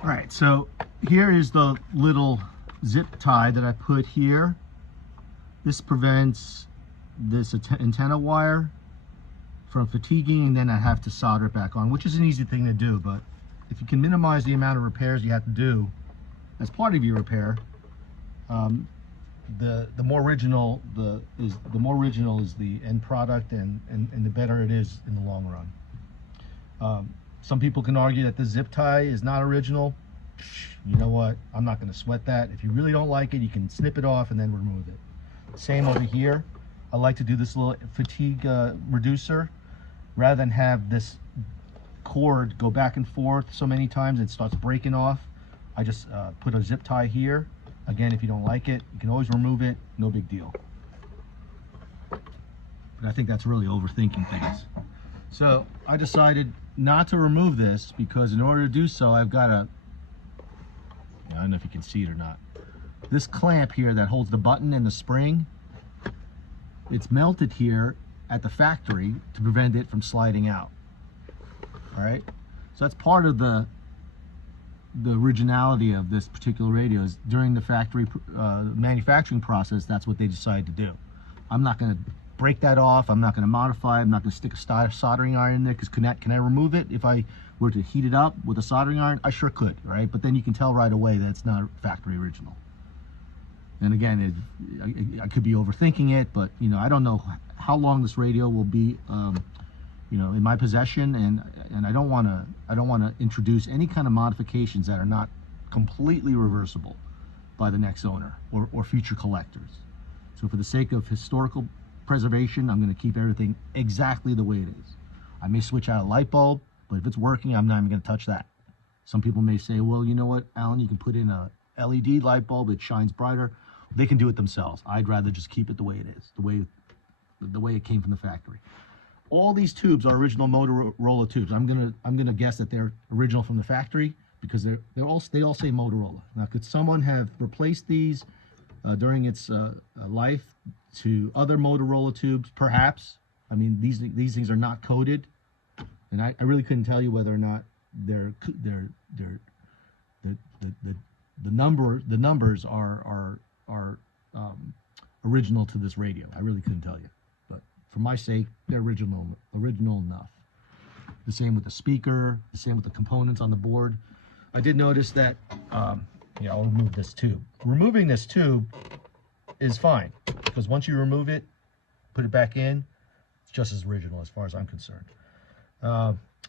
All right, so here is the little zip tie that I put here. This prevents this antenna wire from fatiguing, and then I have to solder it back on, which is an easy thing to do. But if you can minimize the amount of repairs you have to do as part of your repair, the more original is the end product, and the better it is in the long run. Some people can argue that the zip tie is not original. You know what? I'm not going to sweat that. If you really don't like it, you can snip it off and then remove it. Same over here. I like to do this little fatigue reducer. Rather than have this cord go back and forth so many times it starts breaking off, I just put a zip tie here. Again, if you don't like it, you can always remove it. No big deal. But I think that's really overthinking things. So I decided not to remove this, because in order to do so, I've got a, I don't know if you can see it or not, this clamp here that holds the button and the spring, it's melted here at the factory to prevent it from sliding out. All right, so that's part of the originality of this particular radio. Is during the factory manufacturing process, that's what they decided to do. I'm not going to break that off. I'm not going to modify it. I'm not going to stick a soldering iron in there, because can I remove it if I were to heat it up with a soldering iron? I sure could, right? But then you can tell right away that it's not factory original. And again, I could be overthinking it, but you know, I don't know how long this radio will be, you know, in my possession, and I don't want to introduce any kind of modifications that are not completely reversible by the next owner or future collectors. So for the sake of historical preservation, I'm going to keep everything exactly the way it is. I may switch out a light bulb, but if it's working, I'm not even going to touch that. Some people may say, well, you know what, Alan, you can put in a LED light bulb, it shines brighter. They can do it themselves. I'd rather just keep it the way it is, the way it came from the factory. All these tubes are original Motorola tubes. I'm gonna guess that they're original from the factory, because they all say Motorola. Now, could someone have replaced these during its life to other Motorola tubes? Perhaps. I mean, these things are not coated, and I really couldn't tell you whether or not the numbers are original to this radio. I really couldn't tell you, but for my sake, they're original enough. The same with the speaker, the same with the components on the board. I did notice that, yeah, I'll remove this tube. Removing this tube is fine, because once you remove it, put it back in, it's just as original as far as I'm concerned.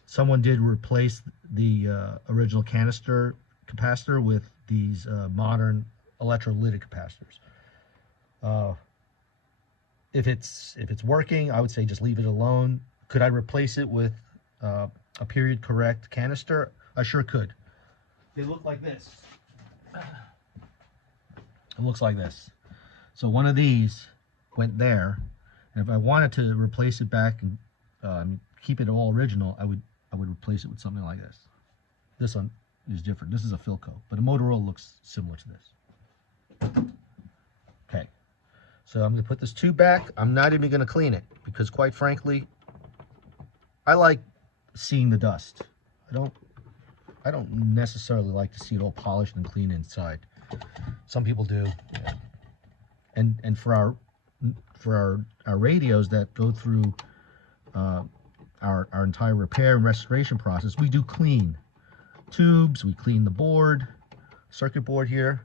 Someone did replace the original canister capacitor with these modern electrolytic capacitors. If it's working, I would say just leave it alone. Could I replace it with a period correct canister? I sure could. They look like this. It looks like this. So one of these went there, and if I wanted to replace it back and keep it all original, I would replace it with something like this. This one is different. This is a Philco, but a Motorola looks similar to this. Okay, so I'm going to put this tube back. I'm not even going to clean it, because quite frankly, I like seeing the dust. I don't necessarily like to see it all polished and clean inside. Some people do. Yeah. And for our radios that go through our entire repair and restoration process, we do clean tubes, we clean the board, circuit board here,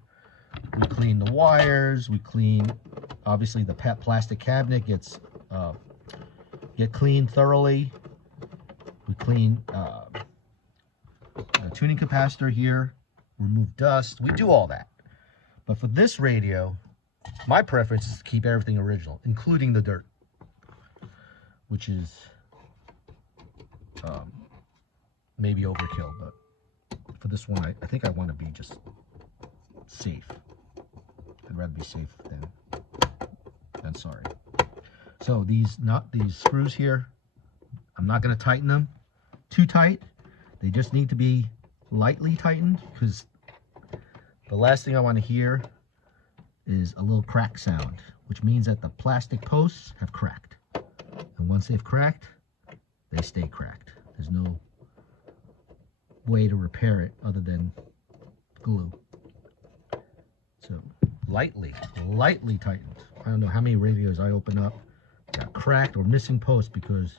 we clean the wires, we clean, obviously the plastic cabinet gets cleaned thoroughly. We clean a tuning capacitor here, remove dust, we do all that. But for this radio, my preference is to keep everything original, including the dirt, which is maybe overkill, but for this one, I think I want to be just safe. I'd rather be safe than sorry. So these screws here, I'm not going to tighten them too tight. They just need to be lightly tightened, because the last thing I want to hear is a little crack sound, which means that the plastic posts have cracked. And once they've cracked, they stay cracked. There's no way to repair it other than glue. So lightly tightened. I don't know how many radios I open up, got cracked or missing posts because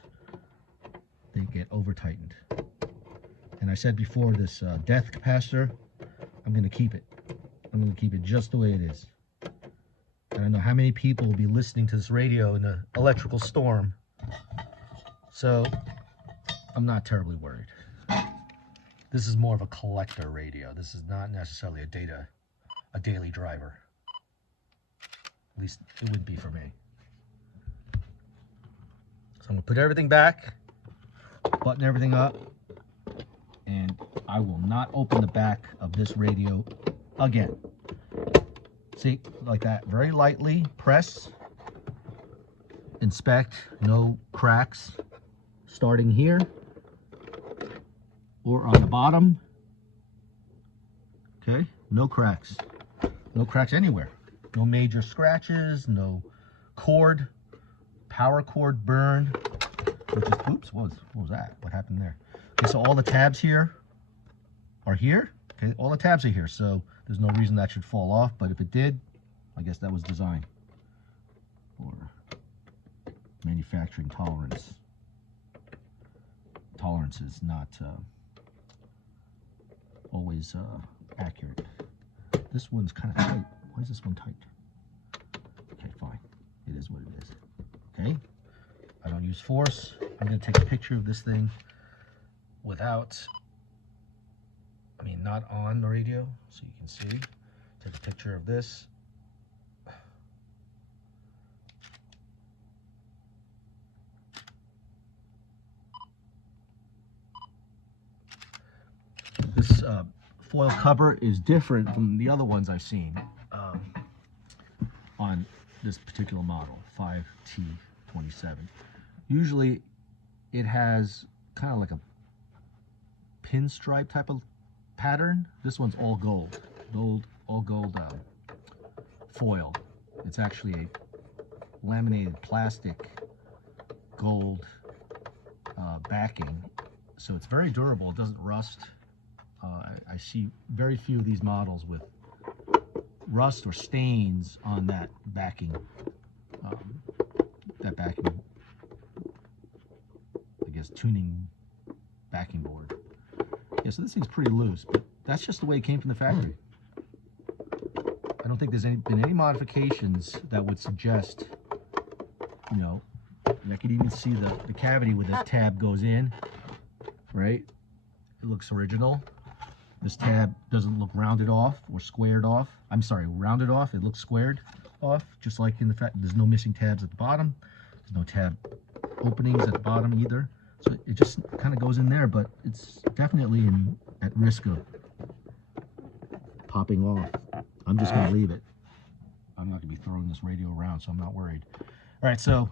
they get over tightened. And I said before, this death capacitor, I'm going to keep it. I'm going to keep it just the way it is. And I know how many people will be listening to this radio in an electrical storm. So I'm not terribly worried. This is more of a collector radio. This is not necessarily a daily driver. At least it wouldn't be for me. So I'm going to put everything back, button everything up, and I will not open the back of this radio again. See, like that, very lightly press, inspect, no cracks starting here or on the bottom. Okay, no cracks anywhere. No major scratches, no cord, power cord burn. Oops, what was that? What happened there? Okay, so all the tabs here are here. Okay, all the tabs are here, so there's no reason that should fall off, but if it did, I guess that was designed for manufacturing tolerance. Tolerance is not always accurate. This one's kind of tight. Why is this one tight? Okay, fine. It is what it is. Okay, I don't use force. I'm going to take a picture of this thing without, not on the radio, so you can see. Take a picture of this. This foil cover is different from the other ones I've seen on this particular model, 5T27. Usually it has kind of like a pinstripe type of pattern. This one's all gold, all gold foil. It's actually a laminated plastic gold backing, so it's very durable. It doesn't rust. I see very few of these models with rust or stains on that backing. I guess, tuning backing board. Yeah, so this thing's pretty loose, but that's just the way it came from the factory. I don't think there's been any modifications that would suggest, I could even see the cavity where the tab goes in, right? It looks original. This tab doesn't look rounded off or squared off. I'm sorry, rounded off. It looks squared off, just like in the fact there's no missing tabs at the bottom. There's no tab openings at the bottom either. So it just kind of goes in there, but it's definitely at risk of popping off. I'm just going to leave it. I'm not going to be throwing this radio around, so I'm not worried. All right, so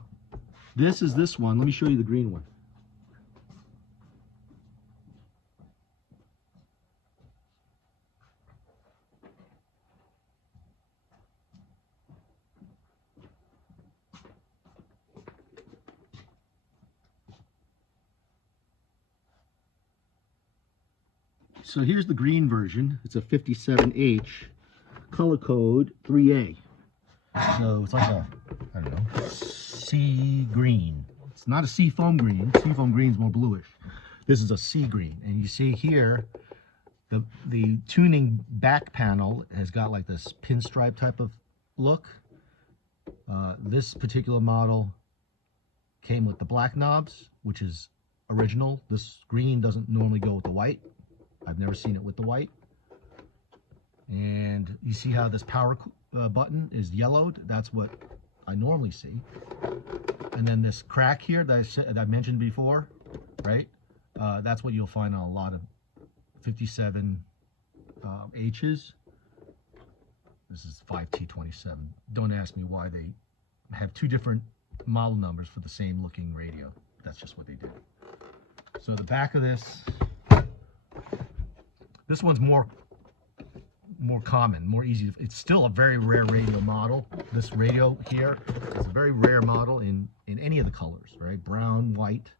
this is this one. Let me show you the green one. So here's the green version. It's a 57H, color code 3A. So it's like a, I don't know, sea green. It's not a sea foam green. Sea foam green is more bluish. This is a sea green. And you see here, the tuning back panel has got like this pinstripe type of look. This particular model came with the black knobs, which is original. This green doesn't normally go with the white. I've never seen it with the white. And you see how this power button is yellowed? That's what I normally see. And then this crack here that I mentioned before, right? That's what you'll find on a lot of 57 H's. This is 5T27. Don't ask me why they have two different model numbers for the same looking radio. That's just what they did. So the back of this one's more common, more easy. It's still a very rare radio model. This radio here is a very rare model in any of the colors, right? Brown, white,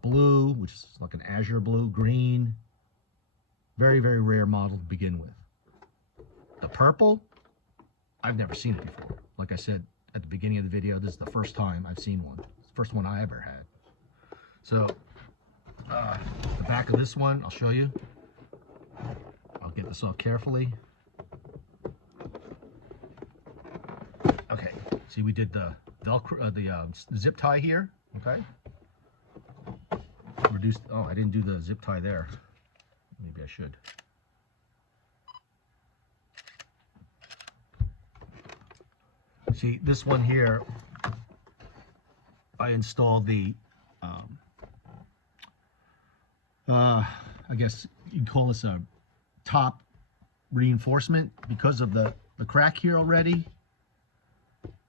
blue, which is like an azure blue, green, Very, very rare model to begin with. The purple, I've never seen it before. Like I said at the beginning of the video, this is the first time I've seen one. It's the first one I ever had. So, the back of this one, I'll show you. I'll get this off carefully. Okay, see, we did the Velcro, the zip tie here. Okay. Reduced. Oh, I didn't do the zip tie there. Maybe I should. See, this one here, I installed the, I guess you'd call this a top reinforcement because of the crack here already.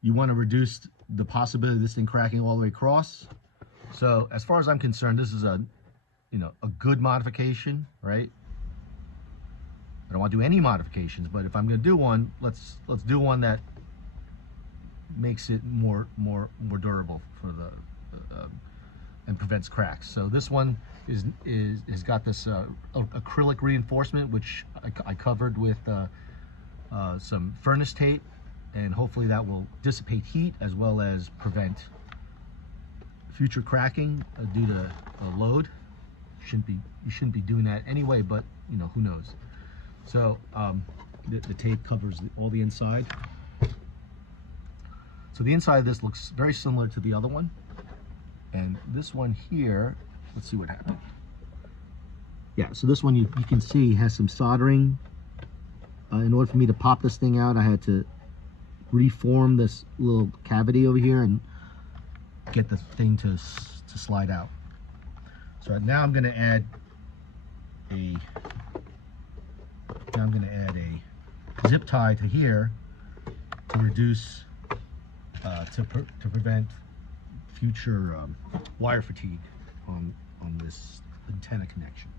You want to reduce the possibility of this thing cracking all the way across. So as far as I'm concerned, this is a, a good modification, right? I don't want to do any modifications, but if I'm going to do one, let's do one that makes it more durable for the and prevents cracks. So this one has got this acrylic reinforcement, which I covered with some furnace tape, and hopefully that will dissipate heat as well as prevent future cracking due to load. You shouldn't be doing that anyway, but who knows. So the tape covers all the inside. So the inside of this looks very similar to the other one, and this one here, let's see what happened. Yeah, so this one you can see has some soldering. In order for me to pop this thing out, I had to reform this little cavity over here and get the thing to slide out. So now I'm going to add a zip tie to here to reduce to prevent future wire fatigue on this antenna connection.